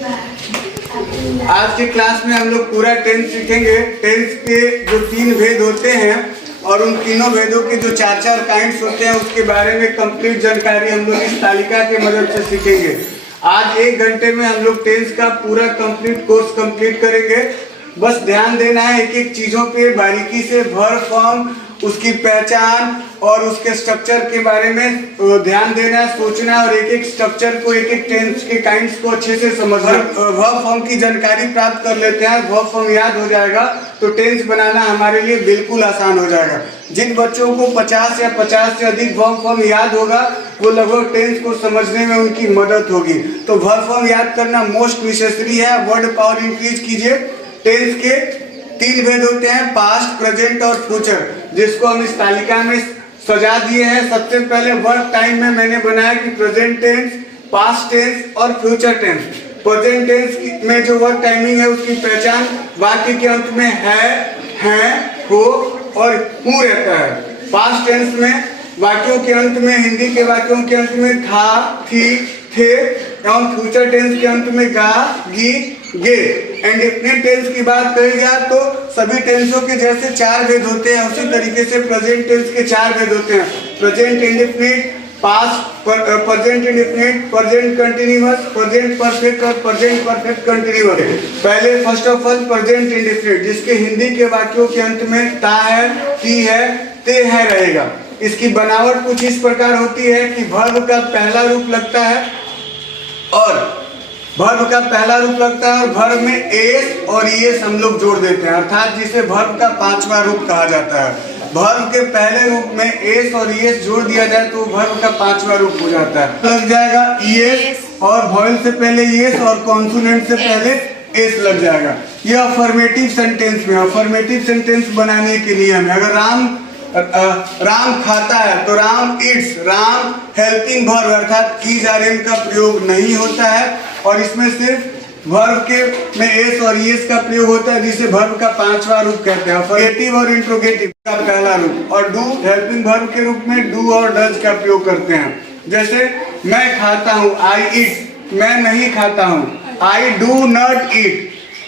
आज की क्लास में हम लोग पूरा टेंस सीखेंगे। टेंस के जो 3 भेद होते हैं और उन तीनों भेदों के जो 4 काइंड्स होते हैं उसके बारे में कंप्लीट जानकारी हम लोग इस तालिका के मदद से सीखेंगे। आज 1 घंटे में हम लोग टेंस का पूरा कंप्लीट कोर्स कंप्लीट करेंगे। बस ध्यान देना है एक एक चीजों पे बारीकी से, वर्ब फॉर्म, उसकी पहचान और उसके स्ट्रक्चर के बारे में ध्यान देना है, सोचना है और एक एक स्ट्रक्चर को, एक एक टेंस के काइंड्स को अच्छे से समझना। वर्ब फॉर्म की जानकारी प्राप्त कर लेते हैं, वर्ब फॉर्म याद हो जाएगा तो टेंस बनाना हमारे लिए बिल्कुल आसान हो जाएगा। जिन बच्चों को 50 या 50 से अधिक वर्ब फॉर्म याद होगा वो लगभग टेंस को समझने में उनकी मदद होगी। तो वर्ब फॉर्म याद करना मोस्ट नेसेसरी है। वर्ड पावर इंक्रीज कीजिए। टेंस के 3 भेद होते हैं, पास्ट, प्रेजेंट और फ्यूचर, जिसको हम इस तालिका में सजा दिए हैं। सबसे पहले वर्क टाइम में मैंने बनाया कि प्रेजेंट टेंस, पास्ट टेंस और फ्यूचर टेंस। प्रेजेंट टेंस में जो वर्क टाइमिंग है उसकी पहचान वाक्य के अंत में है, हैं, हो और हूं रहता है। पास्ट टेंस में वाक्यों के अंत में, हिंदी के वाक्यों के अंत में था, थी, थे एवं फ्यूचर टेंस के अंत में गा, गी, गे। इंडेफिनिट टेंस की बात कही जाए तो सभी टेंसों के जैसे 4 भेद होते हैं उसी तरीके से प्रेजेंट टेंस के 4 भेद होते हैं। Present indefinite, past, present indefinite, present continuous, present perfect और प्रेजेंट परफेक्ट कंटिन्यूअस। पहले first of all present indefinite, जिसके हिंदी के वाक्यों के अंत में ता है, ती है, ते है रहेगा। इसकी बनावट कुछ इस प्रकार होती है कि वर्ब का पहला रूप लगता है और वर्ब में एस और ईएस हम लोग जोड़ देते हैं, अर्थात जिसे वर्ब का 5वां रूप कहा जाता है। वर्ब के पहले रूप में एस और ईएस जोड़ दिया जाए तो वर्ब का 5वां रूप हो जाता है। लग जाएगा ईएस और वॉवेल से पहले ईएस और कॉन्सोनेंट से पहले एस लग जाएगा। ये अफर्मेटिव सेंटेंस में, अफर्मेटिव सेंटेंस बनाने के नियम है। अगर राम खाता है तो Ram Yeats. Ram helping verb अर्थात ईज आर एम का प्रयोग नहीं होता है और इसमें सिर्फ वर्ब के में एस और ईएस का प्रयोग होता है, जिसे वर्ब का 5वां रूप कहते हैं। अफर्मेटिव और इंट्रोगेटिव का पहला रूप और डू हेल्पिंग वर्ब के रूप में डू और डज का प्रयोग करते हैं। जैसे मैं खाता हूँ, आई ईट। मैं नहीं खाता हूँ, आई डू नॉट ईट।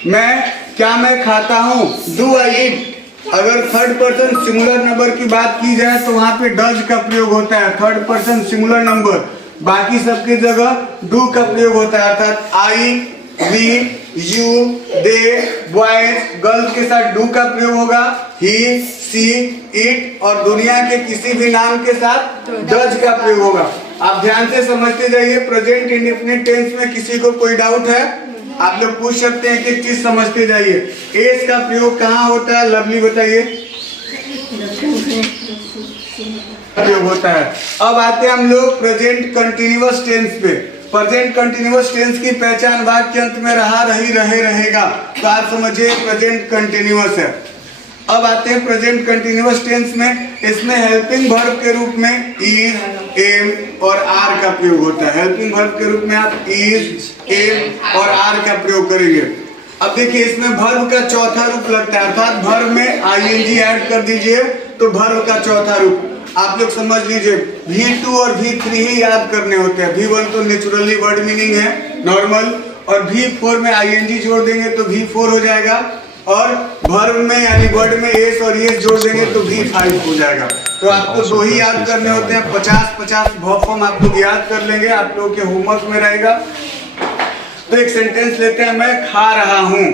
मैं खाता हूँ, डू आई ईट। अगर थर्ड पर्सन सिंगुलर नंबर की बात की जाए तो वहां पे डज का प्रयोग होता है, थर्ड पर्सन सिंगुलर नंबर। बाकी सबकी जगह डू का प्रयोग होता है, अर्थात I, we, you, they, boys, girls के साथ डू का प्रयोग होगा, ही, सी, इट और दुनिया के किसी भी नाम के साथ डज का प्रयोग होगा। आप ध्यान से समझते जाइए। प्रेजेंट इंडेफिनिट टेंस में किसी को कोई डाउट है आप लोग पूछ सकते हैं, कि चीज समझते जाइए। एस का प्रयोग कहाँ होता है, लवली बताइए। प्रयोग होता है। अब आते हैं हम लोग प्रेजेंट कंटिन्यूअस टेंस पे। प्रेजेंट कंटिन्यूअस टेंस की पहचान वाक्य अंत में रहा, रही, रहेगा, तो आप समझिए प्रेजेंट कंटिन्यूअस है। अब आते हैं प्रेजेंट कंटिन्यूअस टेंस में। इसमें हेल्पिंग वर्ब के रूप में इज, एम और आर का प्रयोग होता है। हेल्पिंग वर्ब के रूप में आप इज, एम और आर का प्रयोग करेंगे। अब देखिए इसमें वर्ब का 4था रूप लगता है, अर्थात वर्ब में आईएनजी ऐड कर दीजिए तो वर्ब का 4था रूप आप लोग समझ लीजिए। V2 और V3 ही याद करने होते हैं। V1 तो नेचुरली वर्ड मीनिंग है, नॉर्मल, और V4 में आईएनजी जोड़ देंगे तो V4 हो जाएगा और वर्ब में यानी वर्ड में एस और ईएस जोड़ देंगे तो V5 हो जाएगा। तो आपको 2 ही याद करने होते हैं। 50 वर्ब फॉर्म आप लोग याद कर लेंगे, आप लोगों के होमवर्क में रहेगा। तो एक सेंटेंस लेते हैं, मैं खा रहा हूँ।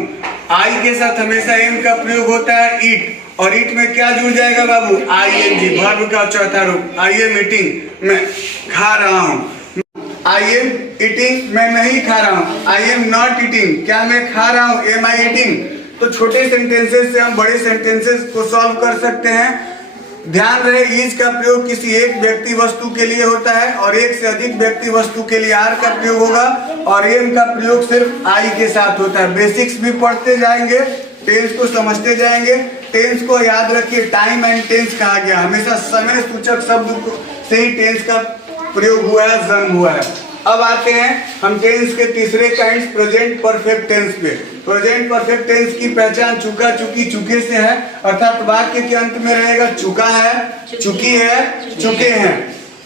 आई के साथ हमेशा एम का प्रयोग होता है, ईट, और ईट में क्या जुड़ जाएगा बाबू, आईएनजी, वर्ब का 4था रूप। आई एम ईटिंग, मैं खा रहा हूँ। आई एम ईटिंग, मैं नहीं खा रहा हूँ। आई एम नॉट ईटिंग, क्या मैं खा रहा हूँ, एम आई ईटिंग। तो छोटे सेंटेंसेस से हम बड़े सेंटेंसेस को सॉल्व कर सकते हैं। ध्यान रहे इज का प्रयोग किसी एक व्यक्ति वस्तु के लिए होता है और एक से अधिक व्यक्ति वस्तु के लिए आर का प्रयोग होगा और एम का प्रयोग सिर्फ आई के साथ होता है। बेसिक्स भी पढ़ते जाएंगे, टेंस को समझते जाएंगे। टेंस को याद रखिए, टाइम एंड टेंस कहा गया, हमेशा समय सूचक शब्द से ही टेंस का प्रयोग हुआ है, जन्म हुआ है। अब आते हैं हम टेंस के तीसरे काइंड प्रेजेंट परफेक्ट टेंस पे। प्रेजेंट परफेक्ट टेंस की पहचान चुका, चुकी, चुके से है, अर्थात वाक्य के अंत में रहेगा चुका है, चुकी है, चुके हैं।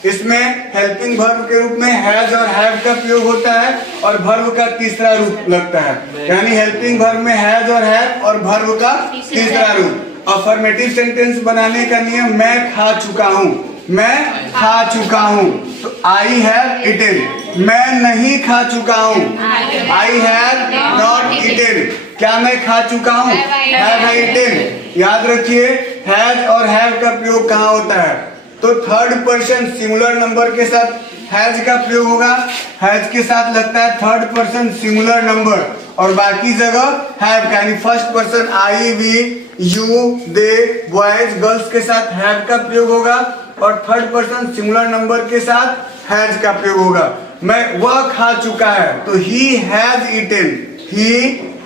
इसमें हेल्पिंग वर्ब के रूप में हैज और हैव का प्रयोग होता है और वर्ब का तीसरा रूप लगता है। यानी हेल्पिंग वर्ब में हैज और हैव और वर्ब का तीसरा रूप। अफर्मेटिव सेंटेंस बनाने का नियम, मैं खा चुका हूँ, मैं खा चुका हूँ, तो आई हैव ईटेन। मैं नहीं खा चुका हूँ, आई हैव नॉट ईटेन। क्या मैं खा चुका हूँ, हैव आई ईटेन। याद रखिए हैज और हैव का प्रयोग कहाँ होता है, तो थर्ड पर्सन सिंगुलर नंबर के साथ हैज का प्रयोग होगा। हैज के साथ लगता है थर्ड पर्सन सिंगुलर नंबर और बाकी जगह हैव का, यानी first person I, we, you, they, boys, girls के साथ हैव का प्रयोग होगा और थर्ड पर्सन सिंगुलर नंबर के साथ हैज का प्रयोग होगा। मैं वह खा चुका है, तो he has eaten, he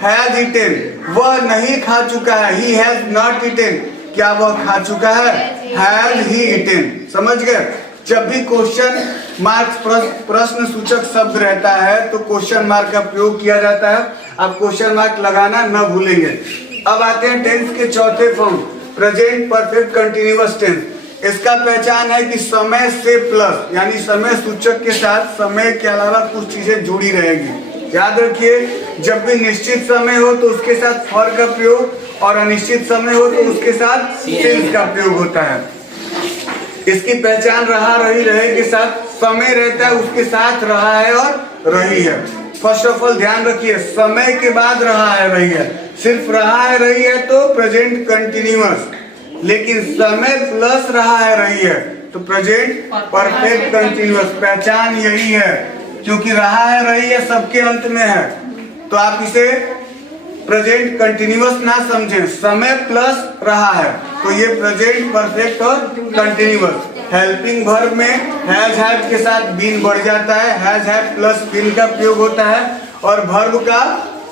has eaten. वह नहीं खा चुका है, ही हैज नॉट ईटेन। क्या वह खा चुका है, हैज ही ईटेन। समझ गए। जब भी क्वेश्चन मार्क प्रश्न सूचक शब्द रहता है तो क्वेश्चन मार्क का प्रयोग किया जाता है। आप क्वेश्चन मार्क लगाना न भूलेंगे। अब आते हैं टेंस के चौथे form, present perfect continuous tense. इसका पहचान है कि समय से प्लस, यानी समय सूचक के साथ समय के अलावा कुछ चीजें जुड़ी रहेगी। याद रखिए, जब भी निश्चित समय हो तो उसके साथ फॉर का प्रयोग और अनिश्चित समय हो तो उसके साथ सिंस का प्रयोग होता है। इसकी पहचान रहा, रही, रहे के साथ समय रहता है, उसके साथ रहा है और रही है। फर्स्ट ऑफ ऑल ध्यान रखिए, समय के बाद रहा है, रही है। सिर्फ रहा है, रही है तो प्रेजेंट कंटिन्यूअस, लेकिन समय प्लस रहा है, रही है तो प्रेजेंट परफेक्ट कंटिन्यूअस। पहचान यही है, क्योंकि रहा है, रही है सबके अंत में है, तो आप इसे प्रेजेंट कंटिन्यूअस ना समझें। समय प्लस रहा है तो ये प्रेजेंट परफेक्ट और कंटिन्यूअस। हेल्पिंग वर्ब में हैज हैव के साथ बीन बढ़ जाता है, हैज हैव प्लस बीन का प्रयोग होता है और वर्ब का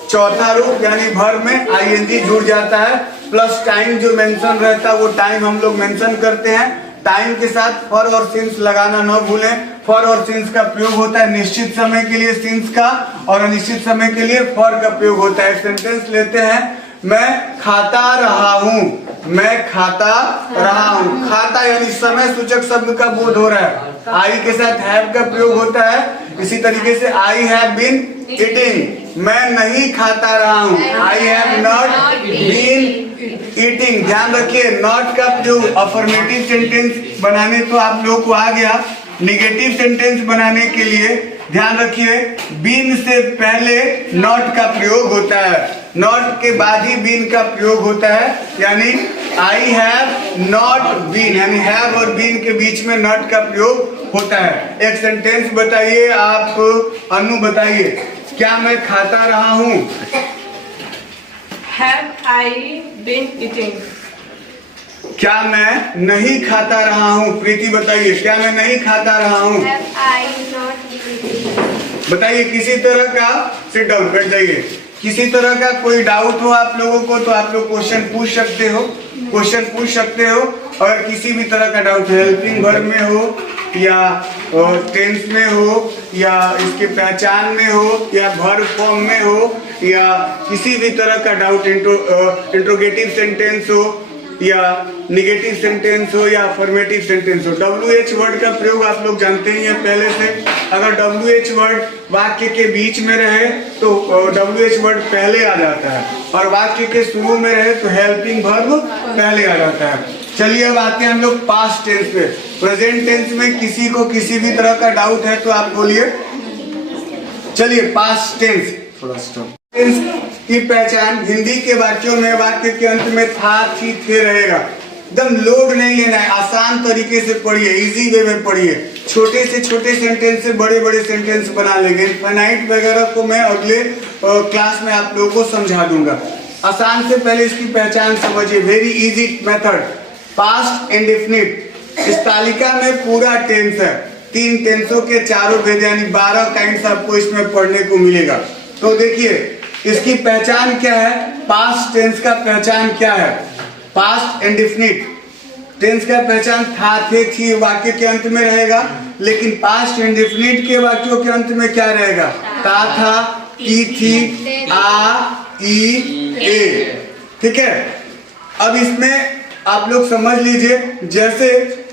चौथा रूप यानी वर्ब में आईएनजी जुड़ जाता है। प्लस टाइम जो मेंशन रहता है वो टाइम हम लोग मेंशन करते हैं। टाइम के साथ फॉर और सिंस लगाना न भूलें। फॉर और सिंस का प्रयोग होता है निश्चित समय के लिए सिंस का और अनिश्चित समय के लिए फॉर का प्रयोग होता है। सेंटेंस लेते हैं, मैं खाता रहा हूँ, मैं खाता रहा हूँ। खाता यानी समय सूचक शब्द का बोध हो रहा है, आई के साथ हैव का प्रयोग होता है। इसी तरीके से आई हैव बीन ईटिंग, मैं नहीं खाता रहा हूँ, I have not been eating. ध्यान रखिए नॉट का प्रयोग अफर्मेटिव सेंटेंस बनाने तो आप लोगों को आ गया। निगेटिव सेंटेंस बनाने के लिए ध्यान रखिए बीन से पहले नॉट का प्रयोग होता है, नॉट के बाद ही बीन का प्रयोग होता है। यानी आई हैव नॉट बीन, यानी हैव और बीन के बीच में नॉट का प्रयोग होता है। एक सेंटेंस बताइए आप, अनु बताइए, क्या मैं खाता रहा हूँ? Have I been eating? क्या मैं नहीं खाता रहा हूँ? प्रीति बताइए, क्या मैं नहीं खाता रहा हूँ? Have I not been eating? बताइए। किसी तरह का सिट डाउन, बैठ जाइए। किसी तरह का कोई डाउट हो आप लोगों को तो आप लोग क्वेश्चन पूछ सकते हो, क्वेश्चन पूछ सकते हो। अगर किसी भी तरह का डाउट हेल्पिंग वर्ब में हो या टेंस में हो या इसके पहचान में हो या वर्ब फॉर्म में हो या किसी भी तरह का डाउट इंट्रोगेटिव सेंटेंस हो या निगेटिव सेंटेंस हो या अफर्मेटिव सेंटेंस हो, WH वर्ड का प्रयोग आप लोग जानते ही हैं पहले से। अगर WH वर्ड वाक्य के बीच में रहे तो WH वर्ड पहले आ जाता है और वाक्य के शुरू में रहे तो हेल्पिंग वर्ब पहले आ जाता है। चलिए अब आते हैं हम लोग पास्ट टेंस पे। प्रेजेंट टेंस में किसी को किसी भी तरह का डाउट है तो आप बोलिए। चलिए पास्ट टेंस, थोड़ा स्टॉप। टेंस की पहचान, हिंदी के वाक्यों में वाक्य के अंत में था, थी, थे रहेगा। एकदम लोड नहीं लेना है, आसान तरीके से पढ़िए, इजी वे में पढ़िए। छोटे से छोटे सेंटेंस से बड़े बड़े सेंटेंस बना लेंगे। इनफाइनाइट वगैरह को मैं अगले क्लास में आप लोगों को समझा दूंगा। आसान से पहले इसकी पहचान समझिए, very easy method. Past indefinite, इस तालिका में पूरा टेंस है, 3 टेंसों के चारों भेद यानी 12 काइंड्स आपको इसमें पढ़ने को मिलेगा। तो देखिए इसकी पहचान क्या है, पास्ट टेंस का पहचान क्या है। पास्ट इंडेफिनिट टेंस का पहचान था, थे, थी वाक्य के अंत में रहेगा, लेकिन पास्ट इंडेफिनिट के वाक्यों के अंत में क्या रहेगा, था, की, थी, आ, ई, ए। ठीक है। अब इसमें आप लोग समझ लीजिए, जैसे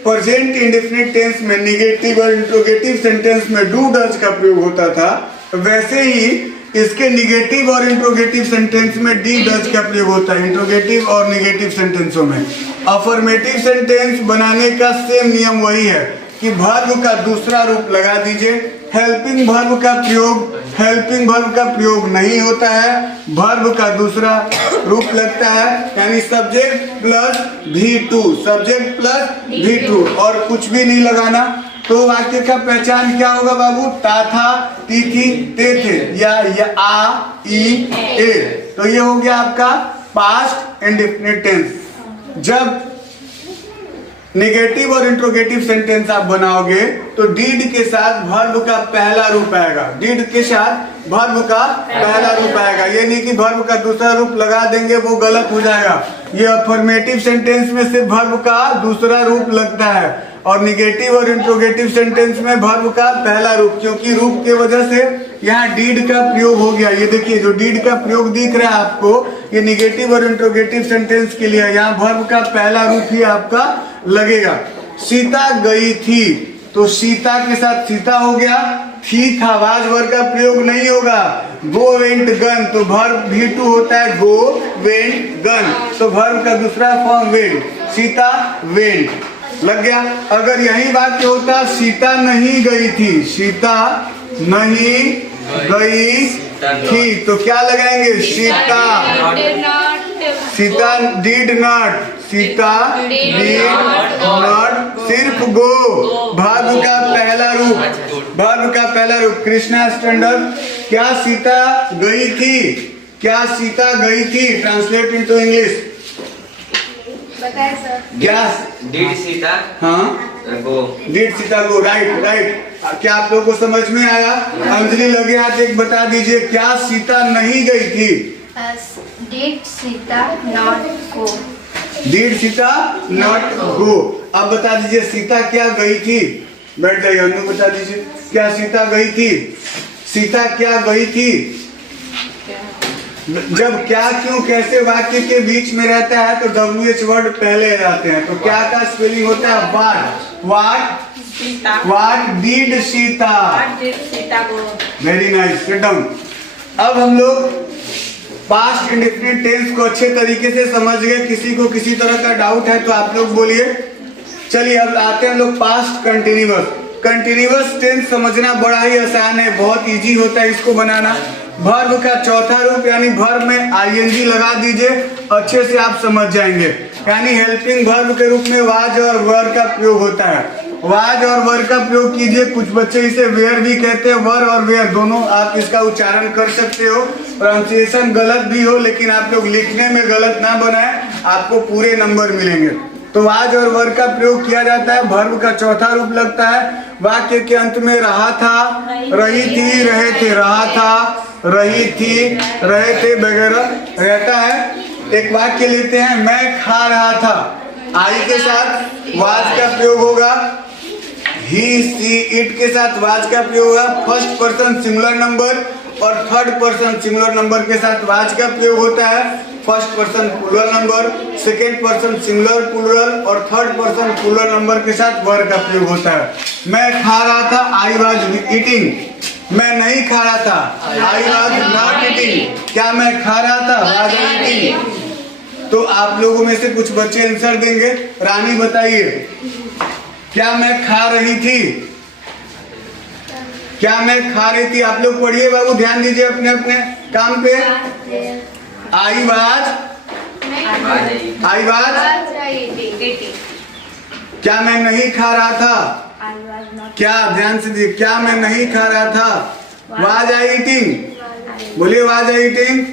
प्रेजेंट इंडेफिनिट टेंस में निगेटिव और इंट्रोगेटिव सेंटेंस में डू डज का प्रयोग होता था, वैसे ही इसके निगेटिव और इंट्रोगेटिव सेंटेंस में डी डज का प्रयोग होता है, इंट्रोगेटिव और निगेटिव सेंटेंसों में। अफर्मेटिव सेंटेंस बनाने का सेम नियम वही है कि वर्ब का दूसरा रूप लगा दीजिए। हेल्पिंग वर्ब का प्रयोग नहीं होता है, वर्ब का दूसरा रूप लगता है, यानी सब्जेक्ट प्लस V2 और कुछ भी नहीं लगाना। तो वाक्य का पहचान क्या होगा बाबू? ता था, ती थी, ते थे, या आ, ई, ए। तो ये हो गया आपका पास्ट इंडेफिनिट टेंस। जब नेगेटिव और इंट्रोगेटिव सेंटेंस आप बनाओगे तो डीड के साथ वर्ब का पहला रूप आएगा, ये नहीं कि वर्ब का दूसरा रूप लगा देंगे, वो गलत हो जाएगा। ये अफर्मेटिव सेंटेंस में सिर्फ वर्ब का दूसरा रूप लगता है और निगेटिव और इंट्रोगेटिव सेंटेंस में वर्ब का पहला रूप, क्योंकि रूप की वजह से यहाँ डीड का प्रयोग हो गया। ये देखिए जो डीड का प्रयोग दिख रहा है आपको, ये निगेटिव और इंट्रोगेटिव सेंटेंस के लिए यहाँ वर्ब का पहला रूप ही आपका लगेगा। सीता गई थी, तो सीता के साथ सीता हो गया, थी था, वाज वर्ब का प्रयोग नहीं होगा। गो वेंट गन, तो वर्ब V2 होता है, गो वेंट गन, तो वर्ब का दूसरा फॉर्म वेंट, सीता वेंट लग गया। अगर यही वाक्य होता सीता नहीं गई थी, सीता नहीं गई थी, तो क्या लगाएंगे? Sita did not, Sita did not, सिर्फ गो, वर्ब का पहला रूप। कृष्णा स्टैंडर्ड, क्या सीता गई थी? Translate into English. बताए सर। क्या डिड सीता, हाँ गो, डिड सीता गो, राइट। क्या आप लोगों को समझ में आया? अंजलि लगे हाथ एक बता दीजिए, क्या सीता नहीं गई थी? Did Sita not go? Did Sita not go. अब बता दीजिए सीता क्या गई थी? बैठ जाइए, अनु बता दीजिए, क्या सीता गई थी? सीता क्या गई थी? जब क्या, क्यों, कैसे वाक्य के बीच में रहता है तो WH वर्ड पहले आते हैं। तो क्या का स्पेलिंग होता है? What did Sita. Very nice, sit down. अब हम लोग पास्ट इंडेफिनिट टेंस को अच्छे तरीके से समझ गए। किसी को किसी तरह का डाउट है तो आप लोग बोलिए। चलिए अब आते हैं लोग पास्ट कंटिन्यूअस टेंस समझना बड़ा ही आसान है, बहुत इजी होता है इसको बनाना। वर्ब का चौथा रूप यानी वर्ब में ING लगा दीजिए, अच्छे से आप समझ जाएंगे। यानी हेल्पिंग वर्ब के रूप में वाज और वर का प्रयोग होता है। वाज और वर का प्रयोग कीजिए। कुछ बच्चे इसे वेयर भी कहते हैं, वर और वेयर दोनों आप इसका उच्चारण कर सकते हो। प्रोनाउंसिएशन गलत भी हो लेकिन आप लोग लिखने में गलत ना बनाएं, आपको पूरे नंबर मिलेंगे। तो वाज और वर का प्रयोग किया जाता है, वर्ब का चौथा रूप लगता है। वाक्य के अंत में रहा था, रही थी, रहे थे, रहा था, रही थी, रहे थे वगैरह रहता है। एक वाक्य लेते हैं, मैं खा रहा था, आई के साथ वाज का प्रयोग होगा, ही सी इट के साथ वाज का प्रयोग होगा। फर्स्ट पर्सन सिंगुलर नंबर और थर्ड पर्सन सिंगुलर नंबर के साथ वाज का प्रयोग होता है। First person plural number, second person singular plural और थर्ड पर्सन प्लूरल नंबर के साथ वर का प्रयोग होता है। मैं खा रहा था, आई वाज ईटिंग। मैं नहीं खा रहा था, आई वाज नॉट ईटिंग। क्या मैं खा रहा था? Was eating. तो आप लोगों में से कुछ बच्चे आंसर देंगे। रानी बताइए, क्या मैं खा रही थी? क्या मैं खा रही थी? आप लोग पढ़िए बाबू, ध्यान दीजिए अपने अपने काम पे। आई वाज, क्या मैं नहीं खा रहा था? क्या, ध्यान से दीजिए, क्या मैं नहीं खा रहा था? Was I eating? बोलिए was I eating?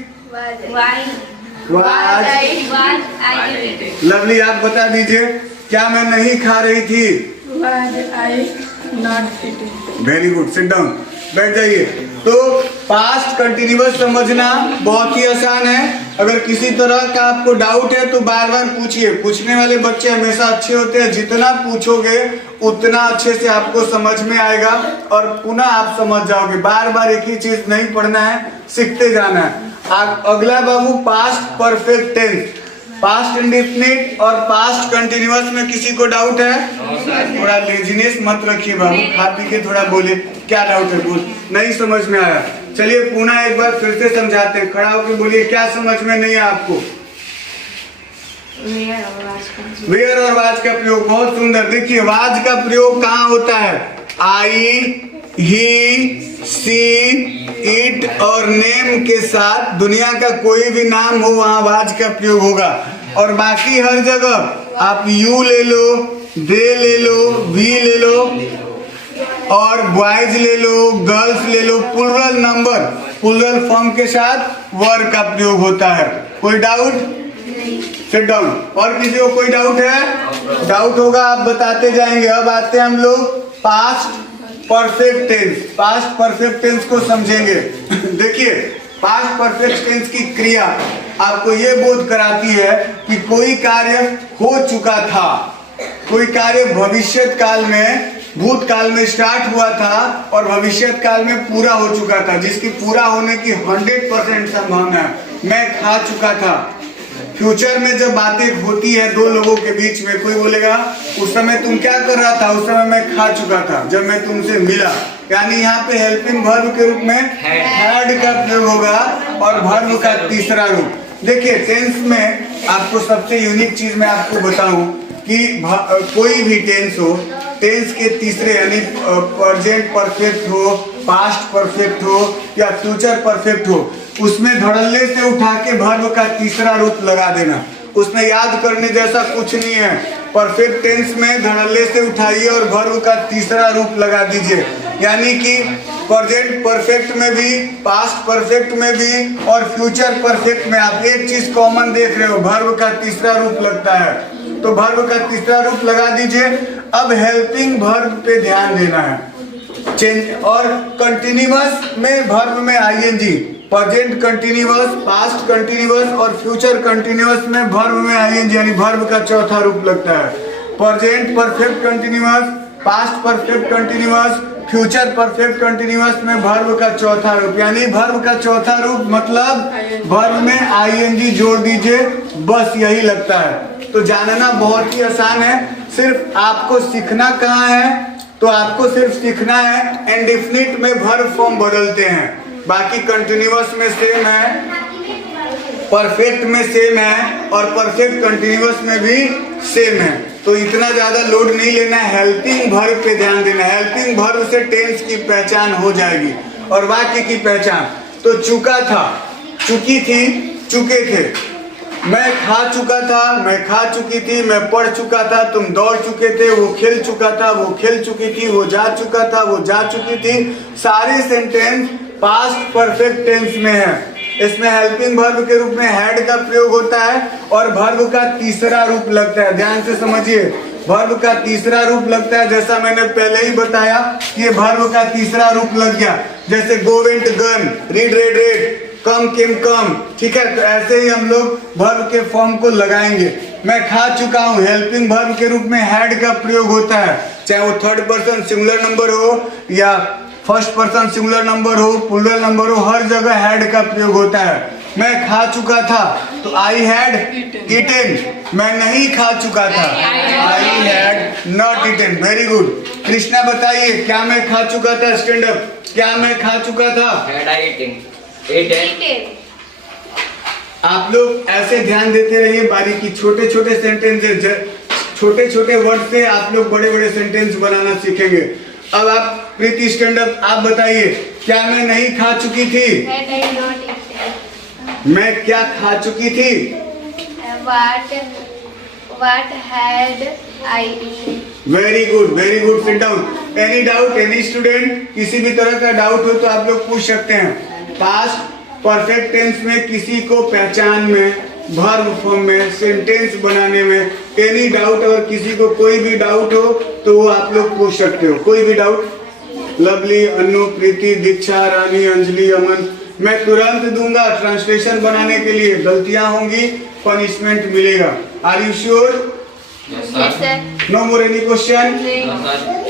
Was. Lovely आप बता दीजिए, क्या मैं नहीं खा रही थी? वेरी गुड, सिट डाउन, बैठ जाइए। तो पास्ट कंटिन्यूअस समझना बहुत ही आसान है। अगर किसी तरह का आपको डाउट है तो बार बार पूछिए। पूछने वाले बच्चे हमेशा अच्छे होते हैं, जितना पूछोगे उतना अच्छे से आपको समझ में आएगा और पुनः आप समझ जाओगे। बार बार एक ही चीज नहीं पढ़ना है, सीखते जाना है। अगला बाबू past perfect tense. Past indefinite और पास्ट कंटिन्यूअस में किसी को डाउट है? थोड़ा लेजीनेस मत रखिए बाबू, खा पी के थोड़ा बोले क्या डाउट है, बोल नहीं समझ में आया। चलिए पुनः एक बार फिर से समझाते हैं, खड़ा होकर बोलिए क्या समझ में नहीं है आपको। वेयर और वाज का प्रयोग बहुत सुंदर। देखिए वाज का प्रयोग कहाँ होता है? आई, ही, सी, इट और नेम के साथ दुनिया का कोई भी नाम हो वहां वाज का प्रयोग होगा। और बाकी हर जगह आप यू ले लो, दे ले लो, वी ले लो और बॉयज ले लो, गर्ल्स ले लो, प्लूरल नंबर प्लूरल फॉर्म के साथ वर का प्रयोग होता है। कोई डाउट? Sit down. और किसी को कोई डाउट है? डाउट होगा आप बताते जाएंगे। अब आते हैं हम लोग past perfect tense. Past perfect tense को समझेंगे। देखिए पास्ट परफेक्ट टेंस की क्रिया आपको ये बोध कराती है कि कोई कार्य हो चुका था, कोई कार्य भविष्यत काल में भूतकाल में स्टार्ट हुआ था और भविष्यत काल में पूरा हो चुका था, जिसकी पूरा होने की 100% संभावना है। मैं खा चुका था। फ्यूचर में जब बातें होती है दो लोगों के बीच में, कोई बोलेगा उस समय तुम क्या कर रहा था? उस समय मैं खा चुका था जब मैं तुमसे मिला। यानी यहाँ पे हेल्पिंग वर्ब के रूप में हैड का प्रयोग होगा और वर्ब का तीसरा रूप। देखिए टेंस में आपको सबसे यूनिक चीज मैं आपको बताऊं कि कोई भी टेंस हो, टेंस के तीसरे यानी प्रेजेंट परफेक्ट हो, पास्ट परफेक्ट हो या फ्यूचर परफेक्ट हो, उसमें धड़ल्ले से उठा के वर्ब का तीसरा रूप लगा देना। उसमें याद करने जैसा कुछ नहीं है। परफेक्ट टेंस में धड़ल्ले से उठाइए और वर्ब का तीसरा रूप लगा दीजिए। यानी कि प्रेजेंट परफेक्ट में भी, पास्ट परफेक्ट में भी और फ्यूचर परफेक्ट में आप एक चीज कॉमन देख रहे हो, वर्ब का तीसरा रूप लगता है। तो वर्ब का तीसरा रूप लगा दीजिए। अब हेल्पिंग वर्ब पे ध्यान देना है। चेंज और कंटिन्यूअस में वर्ब में ING, present continuous, past continuous और फ्यूचर कंटिन्यूअस में वर्ब में आईएनजी यानी वर्ब का चौथा रूप लगता है। Present perfect continuous, past perfect continuous, future perfect continuous में वर्ब का चौथा रूप। यानी वर्ब का चौथा रूप मतलब वर्ब में आईएनजी जोड़ दीजिए, बस यही लगता है। तो जानना बहुत ही आसान है। सिर्फ आपको सीखना कहाँ है? तो आपको सिर्फ सीखना है इंडेफिनिट में वर्ब फॉर्म बदलते हैं, बाकी कंटिन्यूअस में सेम है, परफेक्ट में सेम है और परफेक्ट कंटिन्यूअस में भी सेम है। तो इतना ज्यादा लोड नहीं लेना है, हेल्पिंग वर्ब पे ध्यान देना है। हेल्पिंग वर्ब से टेंस की पहचान हो जाएगी और वाक्य की पहचान। तो चुका था, चुकी थी, चुके थे। मैं खा चुका था, मैं खा चुकी थी। मैं पढ़ चुका था, तुम दौड़ चुके थे। वो खेल चुका था, वो खेल चुकी थी। वो जा चुका था, वो जा चुकी थी। सारे सेंटेंस पास्ट परफेक्ट टेंस में है। इसमें हेल्पिंग वर्ब के रूप में हैड का प्रयोग होता है और वर्ब का तीसरा रूप लगता है। ध्यान से समझिए, वर्ब का तीसरा रूप लगता है। जैसा मैंने पहले ही बताया कि ये वर्ब का तीसरा रूप लग गया। जैसे go went gone, read read read, come came come. ठीक है, तो ऐसे ही हम लोग वर्ब के फॉर्म को लगाएंगे। मैं खा चुका हूँ, हेल्पिंग वर्ब के रूप में हैड का प्रयोग होता है। चाहे वो थर्ड पर्सन सिंगुलर नंबर हो या फर्स्ट पर्सन सिंगुलर नंबर हो, प्लूरल नंबर हो, हर जगह हैड का प्रयोग होता है। मैं खा चुका था तो आई हैड ईटेन। मैं नहीं खा चुका था, I had not eaten. Very good. Krishna बताइए, क्या मैं खा चुका था? Stand up. क्या मैं खा चुका था? आप लोग ऐसे ध्यान देते रहिए बारीकी। छोटे छोटे सेंटेंसेस, छोटे छोटे वर्ड से आप लोग बड़े बड़े सेंटेंस बनाना सीखेंगे। अब आप प्रीति स्टैंड अप, आप बताइए, क्या मैं नहीं खा चुकी थी? मैं क्या खा चुकी थी? What had I eaten? Very good, very good. Sit down. Any doubt, any student? किसी भी तरह का डाउट हो तो आप लोग पूछ सकते हैं। पास्ट परफेक्ट टेंस में किसी को पहचान में, वर्ब फॉर्म में, सेंटेंस बनाने में एनी डाउट, और किसी को कोई भी डाउट हो तो वो आप लोग पूछ सकते हो। कोई भी डाउट? लवली, अनु, प्रीति, दीक्षा, रानी, अंजलि, अमन, मैं तुरंत दूंगा ट्रांसलेशन बनाने के लिए। गलतियां होंगी, पनिशमेंट मिलेगा। Are you sure? No more any question?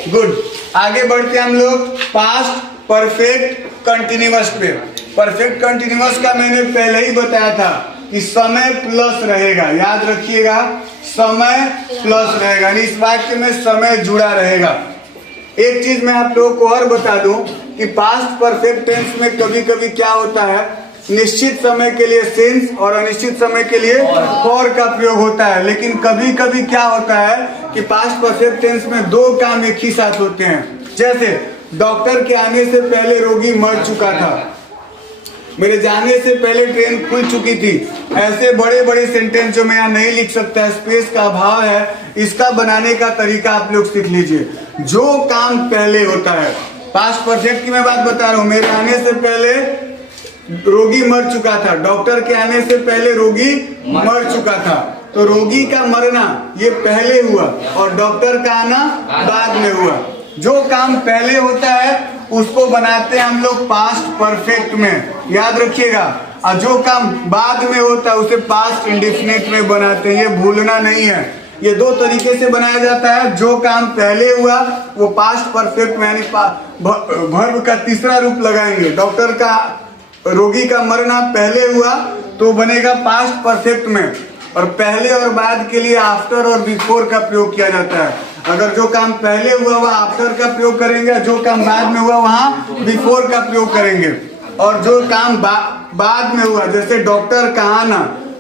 Good. आगे बढ़ते हम लोग पास्ट परफेक्ट कंटिन्यूअस पे। परफेक्ट कंटिन्यूअस का मैंने पहले ही बताया था कि समय प्लस रहेगा। याद रखिएगा, समय प्लस रहेगा, यानी इस वाक्य में समय जुड़ा रहेगा। एक चीज मैं आप लोगों को और बता दूं कि पास्ट परफेक्ट टेंस में कभी कभी क्या होता है, निश्चित समय के लिए सिंस और अनिश्चित समय के लिए फॉर का प्रयोग होता है। लेकिन कभी कभी क्या होता है कि पास्ट परफेक्ट टेंस में दो काम एक ही साथ होते हैं। जैसे डॉक्टर के आने से पहले रोगी मर चुका था, मेरे जाने से पहले ट्रेन खुल चुकी थी। ऐसे बड़े बड़े सेंटेंस जो मैं यहाँ नहीं लिख सकता, स्पेस का अभाव है, इसका बनाने का तरीका आप लोग सीख लीजिए। जो काम पहले होता है, पास्ट परफेक्ट की मैं बात बता रहा हूँ, मेरे आने से पहले रोगी मर चुका था, डॉक्टर के आने से पहले रोगी मर चुका था, तो रोगी का मरना ये पहले हुआ और डॉक्टर का आना बाद में हुआ। जो काम पहले होता है उसको बनाते हैं हम लोग पास्ट परफेक्ट में, याद रखिएगा। और जो काम बाद में होता है उसे पास्ट इंडेफिनिट में बनाते हैं, ये भूलना नहीं है। ये दो तरीके से बनाया जाता है। जो काम पहले हुआ वो पास्ट परफेक्ट में, यानी वर्ब का तीसरा रूप लगाएंगे। डॉक्टर का, रोगी का मरना पहले हुआ तो बनेगा पास्ट परफेक्ट में, और पहले और बाद के लिए आफ्टर और बिफोर का प्रयोग किया जाता है। अगर जो काम पहले हुआ वह आफ्टर का प्रयोग करेंगे, जो काम बाद में हुआ वहां बिफोर का प्रयोग करेंगे। और जो काम बाद में हुआ, जैसे डॉक्टर का आना,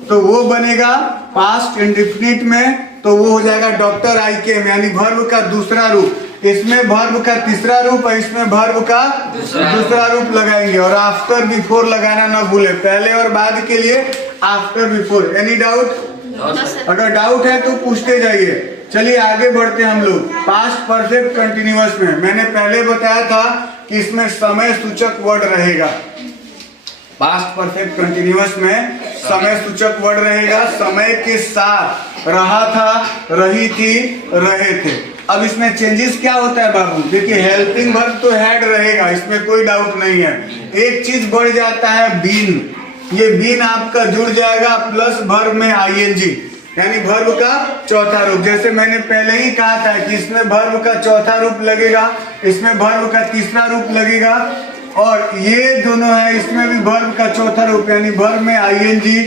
तो वो बनेगा पास्ट इंडेफिनिट में, तो वो हो जाएगा डॉक्टर आई केम, यानी वर्ब का दूसरा रूप। इसमें वर्ब का तीसरा रूप है, इसमें वर्ब का दूसरा रूप लगाएंगे। और आफ्टर बिफोर लगाना ना भूले, पहले और बाद के लिए आफ्टर बिफोर। Any doubt? अगर डाउट है तो पूछते जाइए। चलिए आगे बढ़ते हैं हम लोग। पास्ट परफेक्ट कंटिन्यूअस में मैंने पहले बताया था कि इसमें समय सूचक वर्ड रहेगा। पास्ट परफेक्ट कंटिन्यूअस में समय सूचक वर्ड रहेगा, समय के साथ रहा था, रही थी, रहे थे। अब इसमें चेंजेस क्या होता है बाबू? देखिए, हेल्पिंग वर्ब तो हैड रहेगा, इसमें कोई डाउट नहीं है। एक चीज बढ़ जाता है बीन, ये बीन आपका जुड़ जाएगा प्लस वर्ब में आईएनजी, यानी वर्ब का चौथा रूप। जैसे मैंने पहले ही कहा था कि इसमें वर्ब का चौथा रूप लगेगा, इसमें वर्ब का तीसरा रूप लगेगा, और ये दोनों है, इसमें भी वर्ब का चौथा रूप, यानी वर्ब में आईएनजी,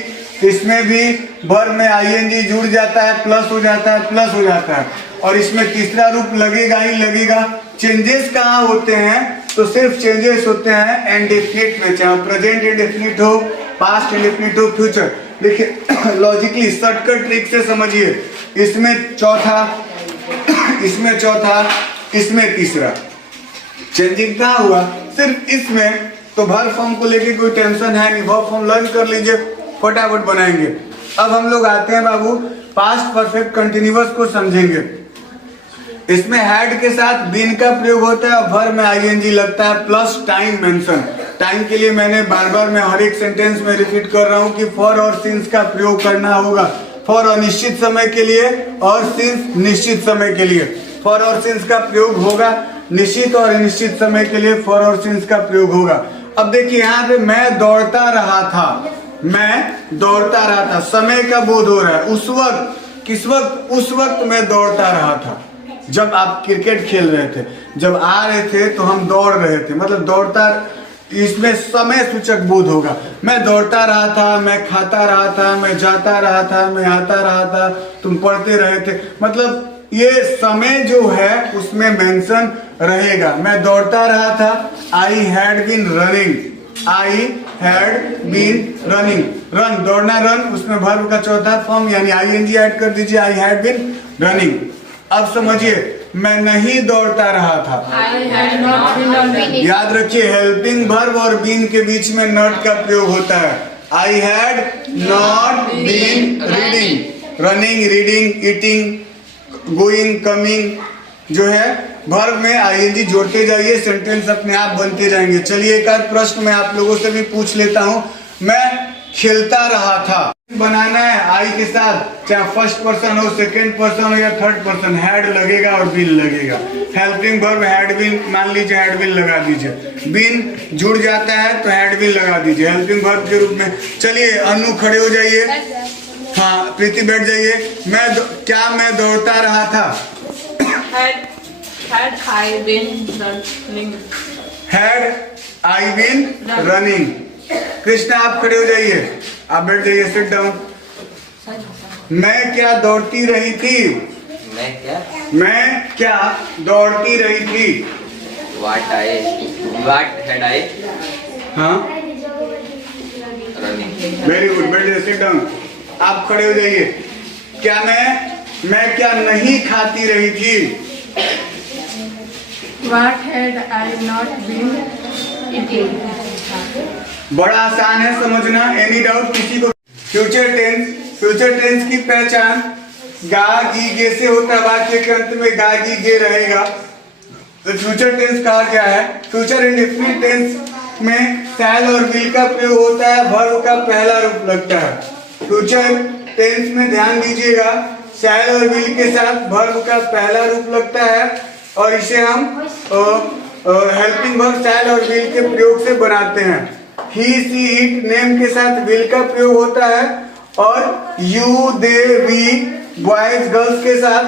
इसमें भी वर्ब में आईएनजी जुड़ जाता है, प्लस हो जाता है, प्लस हो जाता है, और इसमें तीसरा रूप लगेगा ही लगेगा। चेंजेस कहाँ होते हैं? तो सिर्फ चेंजेस होते हैं इंडेफिनिट में, चाहे प्रेजेंट इंडेफिनिट हो, पास्ट इंडेफिनिट हो, फ्यूचर। देखिए लॉजिकली शॉर्टकट ट्रिक से समझिए, इसमें चौथा, इसमें चौथा, इसमें तीसरा, चेंजिंग कहाँ हुआ? सिर्फ इसमें। तो वर्ब फॉर्म को लेके कोई टेंशन है नहीं, वर्ब फॉर्म लर्न कर लीजिए, फटाफट बनाएंगे। अब हम लोग आते हैं बाबू पास्ट परफेक्ट कंटिन्यूअस को समझेंगे। इसमें हैड के साथ बीन का प्रयोग होता है और वर्ब में आईएनजी लगता है, प्लस टाइम मेंशन। टाइम के लिए मैंने बार बार मैं हर एक सेंटेंस में रिपीट कर रहा हूँ कि फॉर और सिंस का प्रयोग करना होगा। फॉर अनिश्चित समय के लिए और सिंस निश्चित समय के लिए फॉर और सिंस का प्रयोग होगा, निश्चित और अनिश्चित समय के लिए फॉर और सिंस का प्रयोग होगा। अब देखिए यहाँ पे मैं दौड़ता रहा था, मैं दौड़ता रहा था, समय का बोध हो रहा है। उस वक्त, किस वक्त? उस वक्त मैं दौड़ता रहा था जब आप क्रिकेट खेल रहे थे, जब आ रहे थे तो हम दौड़ रहे थे, मतलब दौड़ता, इसमें समय सूचक बोध होगा। मैं दौड़ता रहा था, मैं खाता रहा था, मैं जाता रहा था, मैं आता रहा था, तुम पढ़ते रहे थे, मतलब ये समय जो है उसमें मेंशन रहेगा। मैं दौड़ता रहा था, I had been running, I had been running, run दौड़ना, रन, उसमें वर्ब का चौथा फॉर्म यानी आईएनजी ऐड कर दीजिए, आई हैड बीन रनिंग। अब समझिए, मैं नहीं दौड़ता रहा था, याद रखिए हेल्पिंग वर्ब और बीन के बीच में नॉट का प्रयोग होता है। I had not been reading, running, reading, eating, going, coming जो है वर्ब में आईएनजी जोड़ते जाइए, सेंटेंस अपने आप बनते जाएंगे। चलिए एक आध प्रश्न मैं आप लोगों से भी पूछ लेता हूँ। मैं खेलता रहा था बनाना है आई के साथ, चाहे फर्स्ट पर्सन हो, सेकंड पर्सन हो या थर्ड पर्सन, हैड लगेगा और बीन लगेगा। हेल्पिंग वर्ब हैड बीन, मान लीजिए हैड बीन लगा दीजिए, बीन जुड़ जाता है तो हैड बीन लगा दीजिए हेल्पिंग वर्ब के रूप में। चलिए अनु खड़े हो जाइए, हाँ प्रीति बैठ जाइए। क्या मैं दौड़ता रहा था? Had I been running? Had I been running? Krishna आप खड़े हो जाइए, आप बैठ जाइए, सिट डाउन। मैं क्या दौड़ती रही थी? मैं क्या दौड़ती रही थी? What had I? हाँ, Running. वेरी गुड, बैठ जाइए, सिट डाउन। आप खड़े हो जाइए। क्या मैं क्या नहीं खाती रही थी? What had I not been eating? बड़ा आसान है समझना, एनी डाउट किसी को? फ्यूचर टेंस की पहचान गा गी गे से होता है, वाक्य के अंत में गा गी गे रहेगा। तो फ्यूचर टेंस कहा गया है। फ्यूचर इंडेफिनिट टेंस में शैल और विल का प्रयोग होता है, वर्ब का पहला रूप लगता है। फ्यूचर टेंस में ध्यान दीजिएगा, शैल और विल के साथ वर्ब का पहला रूप लगता है और इसे हम हेल्पिंग वर्ब शैल और विल के प्रयोग से बनाते हैं। ही सी इट नेम के साथ विल का प्रयोग होता है और you they we boys girls के साथ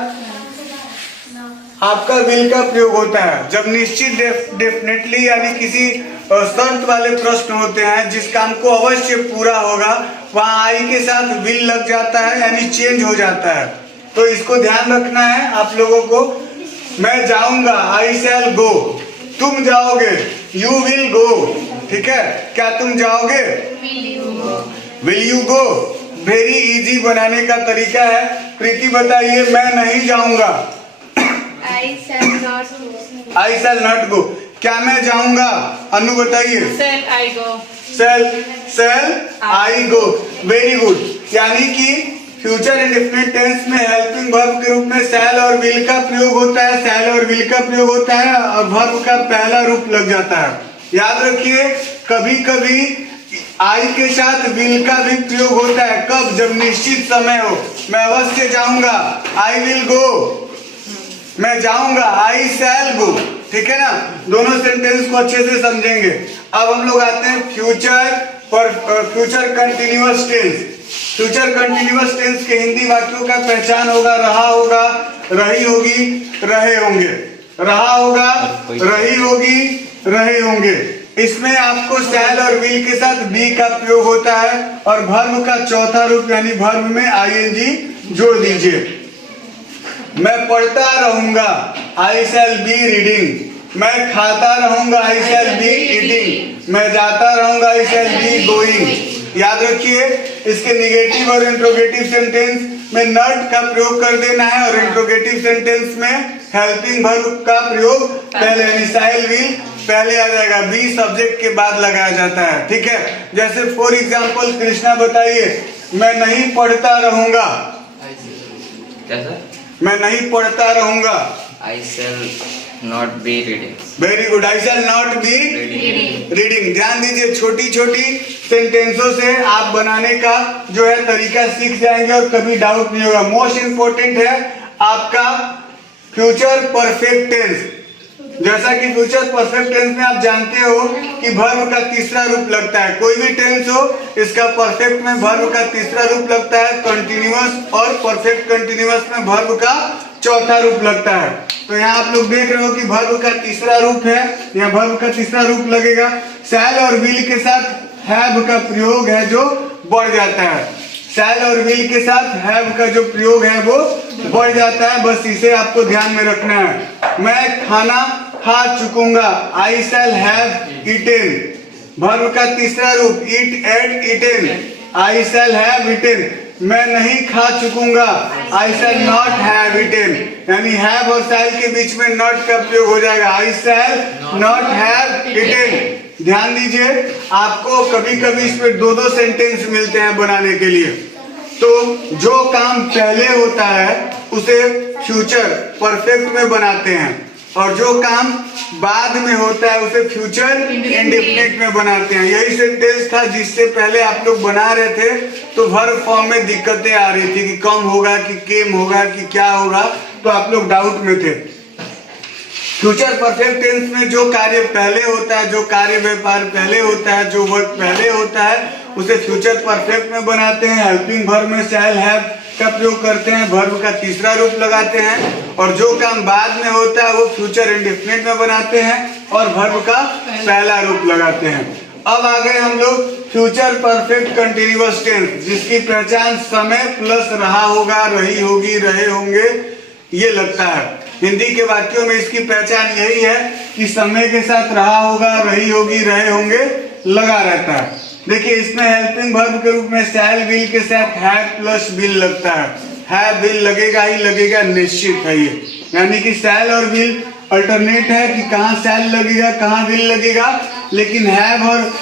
आपका विल का प्रयोग होता है। जब निश्चित डेफिनेटली यानी किसी शर्त वाले प्रश्न होते हैं जिस काम को अवश्य पूरा होगा, वहां आई के साथ विल लग जाता है यानी चेंज हो जाता है। तो इसको ध्यान रखना है आप लोगों को। मैं जाऊंगा, आई शैल गो। तुम जाओगे, यू विल गो। ठीक है, क्या तुम जाओगे? Will you go. Very easy बनाने का तरीका है। प्रीति बताइए, मैं नहीं जाऊंगा। I shall not go. I shall not go. क्या मैं जाऊंगा? अनु बताइए। Shall I go? Shall I go. Very good. यानी कि फ्यूचर इंडेफिनिट टेंस में हेल्पिंग वर्ब के रूप में शैल और विल का प्रयोग होता है, शैल और विल का प्रयोग होता है और वर्ब का पहला रूप लग जाता है। याद रखिए, कभी कभी आई के साथ विल का भी प्रयोग होता है। कब? जब निश्चित समय हो। मैं अवश्य जाऊंगा, आई विल गो। मैं जाऊंगा, आई शैल गो। ठीक है ना, दोनों सेंटेंस को अच्छे से समझेंगे। अब हम लोग आते हैं future continuous tense. Future continuous tense के हिंदी वाक्यों का पहचान होगा, रहा होगा, रही होगी, रहे होंगे। रहा होगा, रही होगी, रहे होंगे। इसमें आपको शैल और विल के साथ बी का प्रयोग होता है और वर्ब का चौथा रूप यानी वर्ब में आईएनजी जोड़ दीजिए। मैं पढ़ता रहूंगा, आई शैल बी रीडिंग। मैं खाता रहूंगा, आई शैल बी ईटिंग। मैं जाता रहूंगा, आई शैल बी गोइंग। याद रखिए, इसके निगेटिव और इंट्रोगेटिव सेंटेंस में नॉट का प्रयोग कर देना है और इंट्रोगेटिव सेंटेंस में हेल्पिंग वर्ब का प्रयोग पहले यानी शैल विल पहले आ जाएगा, बी सब्जेक्ट के बाद लगाया जाता है। ठीक है, जैसे फॉर एग्जाम्पल कृष्णा बताइए, मैं नहीं पढ़ता रहूंगा। क्या सर? मैं नहीं पढ़ता रहूंगा। I shall not be reading. Very good, I shall not be reading. ध्यान दीजिए, छोटी छोटी सेंटेंसों से आप बनाने का जो है तरीका सीख जाएंगे और कभी डाउट नहीं होगा। मोस्ट इंपोर्टेंट है आपका फ्यूचर परफेक्ट टेंस। जैसा कि फ्यूचर परफेक्ट टेंस में आप जानते हो कि वर्ब का तीसरा रूप लगता है। कोई भी टेंस हो, इसका परफेक्ट में वर्ब का तीसरा रूप लगता है, कंटिन्यूअस और परफेक्ट कंटिन्यूअस में वर्ब का चौथा रूप लगता है। तो यहाँ आप लोग देख रहे हो कि वर्ब का तीसरा रूप है, यहाँ वर्ब का तीसरा रूप लगेगा। शैल और विल के साथ हैव का प्रयोग है जो बढ़ जाता है। शैल और विल के साथ हैव का जो प्रयोग है वो बढ़ जाता है, बस इसे आपको ध्यान में रखना है। मैं खाना खा चुकूंगा, I shall have eaten. Verb का तीसरा रूप eat ate eaten, I shall have eaten. मैं नहीं खा चुकूंगा, I shall not have eaten. यानी हैव और शैल के बीच में नॉट का प्रयोग हो जाएगा, I shall not have eaten. ध्यान दीजिए, आपको कभी कभी इसमें दो दो सेंटेंस मिलते हैं बनाने के लिए। तो जो काम पहले होता है उसे फ्यूचर परफेक्ट में बनाते हैं और जो काम बाद में होता है उसे फ्यूचर इंडेफिनिट में बनाते हैं। यही सेंटेंस था जिससे पहले आप लोग बना रहे थे तो वर्ब फॉर्म में दिक्कतें आ रही थी कि कम होगा कि केम होगा कि क्या होगा, तो आप लोग डाउट में थे। फ्यूचर परफेक्ट टेंस में जो कार्य पहले होता है, जो कार्य व्यापार पहले होता है, जो वर्क पहले होता है उसे फ्यूचर परफेक्ट में बनाते हैं। हेल्पिंग वर्ब में शैल हैव का प्रयोग करते हैं, वर्ब का तीसरा रूप लगाते हैं और जो काम बाद में होता है वो फ्यूचर इंडेफिनिट में बनाते हैं और वर्ब का पहला रूप लगाते हैं। अब आ गए हम लोग फ्यूचर परफेक्ट कंटिन्यूअस टेंस, जिसकी पहचान समय प्लस रहा होगा, रही होगी, रहे होंगे ये लगता है। हिंदी के वाक्यों में इसकी पहचान यही है कि समय के साथ रहा होगा, रही होगी, रहे होंगे लगा रहता है। देखिए इसमें हेल्पिंग वर्ब के रूप में शैल विल के साथ हैव प्लस विल लगता है। हैव विल लगेगा ही लगेगा, निश्चित है ये। यानी कि शैल और विल अल्टरनेट है कि कहाँ शैल लगेगा कहाँ विल लगेगा, लेकिन हैव और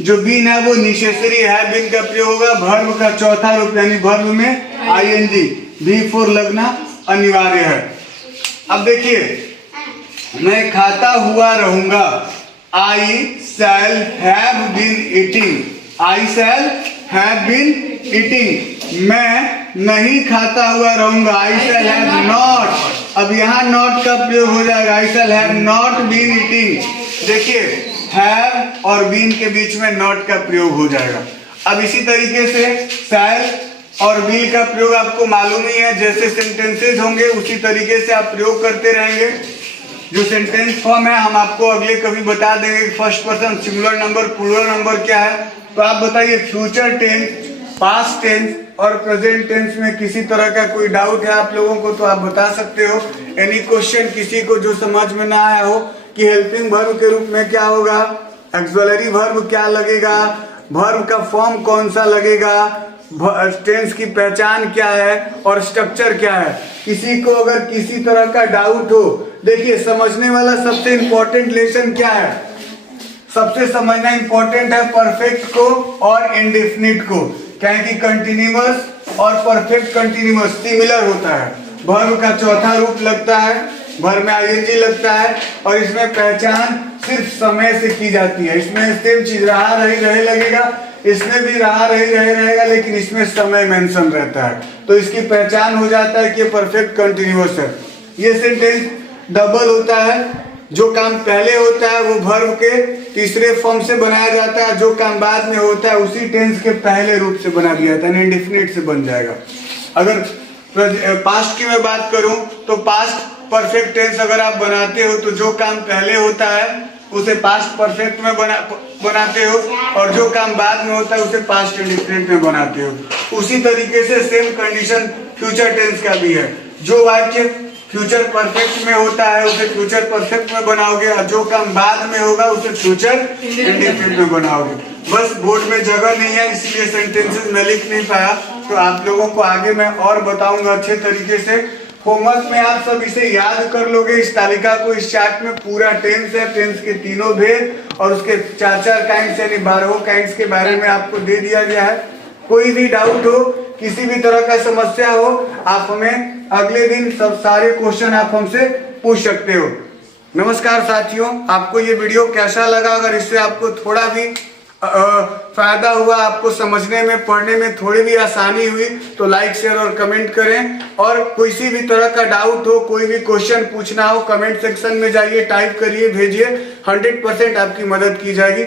जो बीन है वो नेसेसरी है, बीन का प्रयोग होगा वर्ब का चौथा रूप, यानी वर्ब में आईएनजी भी4 लगना अनिवार्य है। अब देखिए मैं खाता हुआ रहूंगा, I shall have been eating, I shall have been eating. मैं नहीं खाता हुआ रहूंगा, आई शैल हैव नॉट, अब यहाँ नॉट का प्रयोग हो जाएगा, I shall have not been eating. देखिए हैव और बीन के बीच में नॉट का प्रयोग हो जाएगा। अब इसी तरीके से शैल और विल का प्रयोग आपको मालूम ही है, जैसे सेंटेंसेस होंगे उसी तरीके से आप प्रयोग करते रहेंगे। जो सेंटेंस फॉर्म है हम आपको अगले कभी बता देंगे। First person singular number, plural number क्या है। तो आप बताइए फ्यूचर टेंस, पास्ट टेंस और प्रेजेंट टेंस में किसी तरह का कोई डाउट है आप लोगों को तो आप बता सकते हो। एनी क्वेश्चन किसी को जो समझ में ना आया हो कि हेल्पिंग वर्ब के रूप में क्या होगा, ऑक्सिलरी वर्ब क्या लगेगा, वर्ब का फॉर्म कौन सा लगेगा, टेंस की पहचान क्या है और स्ट्रक्चर क्या है। किसी को अगर किसी तरह का डाउट हो, देखिए समझने वाला सबसे इंपॉर्टेंट लेसन क्या है, सबसे समझना इंपॉर्टेंट है परफेक्ट को और इंडेफिनिट को। क्या है कि कंटिन्यूअस और परफेक्ट कंटिन्यूअस सिमिलर होता है, वर्ब का चौथा रूप लगता है, वर्ब में आईएनजी लगता है और इसमें पहचान सिर्फ समय से की जाती है। इसमें सेम चीज रहा रही रहे लगेगा, इसमें भी रहा रही रहे रहेगा, लेकिन इसमें समय मेंशन रहता है तो इसकी पहचान हो जाता है कि परफेक्ट कंटिन्यूअस है। ये सेंटेंस डबल होता है, जो काम पहले होता है वो वर्ब के तीसरे फॉर्म से बनाया जाता है, जो काम बाद में होता है उसी टेंस के पहले रूप से बना दिया जाता है, इंडेफिनिट से बन जाएगा। अगर पास्ट की मैं बात करूं तो पास्ट परफेक्ट टेंस अगर आप बनाते हो तो जो काम पहले होता है उसे पास्ट परफेक्ट में बनाते हो और जो काम बाद में होता है उसे पास्ट इंडेफिनिट में बनाते हो। उसी तरीके से सेम कंडीशन फ्यूचर टेंस का भी है। जो वाक्य फ्यूचर परफेक्ट में होता है उसे फ्यूचर परफेक्ट में बनाओगे और जो काम बाद में होगा उसे फ्यूचर इंडेफिनिट में बनाओगे। बस बोर्ड में जगह नहीं है इसलिए सेंटेंसेस मैं लिख नहीं पाया, तो आप लोगों को आगे मैं और बताऊंगा अच्छे तरीके से। होमवर्क में आप सब इसे याद कर लोगे, इस तालिका को। इस चार्ट में पूरा टेंस है, टेंस के तीनों भेद और उसके 4 काइंड्स यानी 12 काइंड्स के बारे में आपको दे दिया गया है। कोई भी डाउट हो, किसी भी तरह का समस्या हो, आप हमें अगले दिन सब सारे क्वेश्चन आप हमसे पूछ सकते हो। नमस्कार साथियों, आपको ये वीडियो कैसा लगा? अगर इससे आपको थोड़ा भी फायदा हुआ, आपको समझने में पढ़ने में थोड़ी भी आसानी हुई तो लाइक शेयर और कमेंट करें। और किसी भी तरह का डाउट हो, कोई भी क्वेश्चन पूछना हो, कमेंट सेक्शन में जाइए, टाइप करिए, भेजिए, 100% आपकी मदद की जाएगी।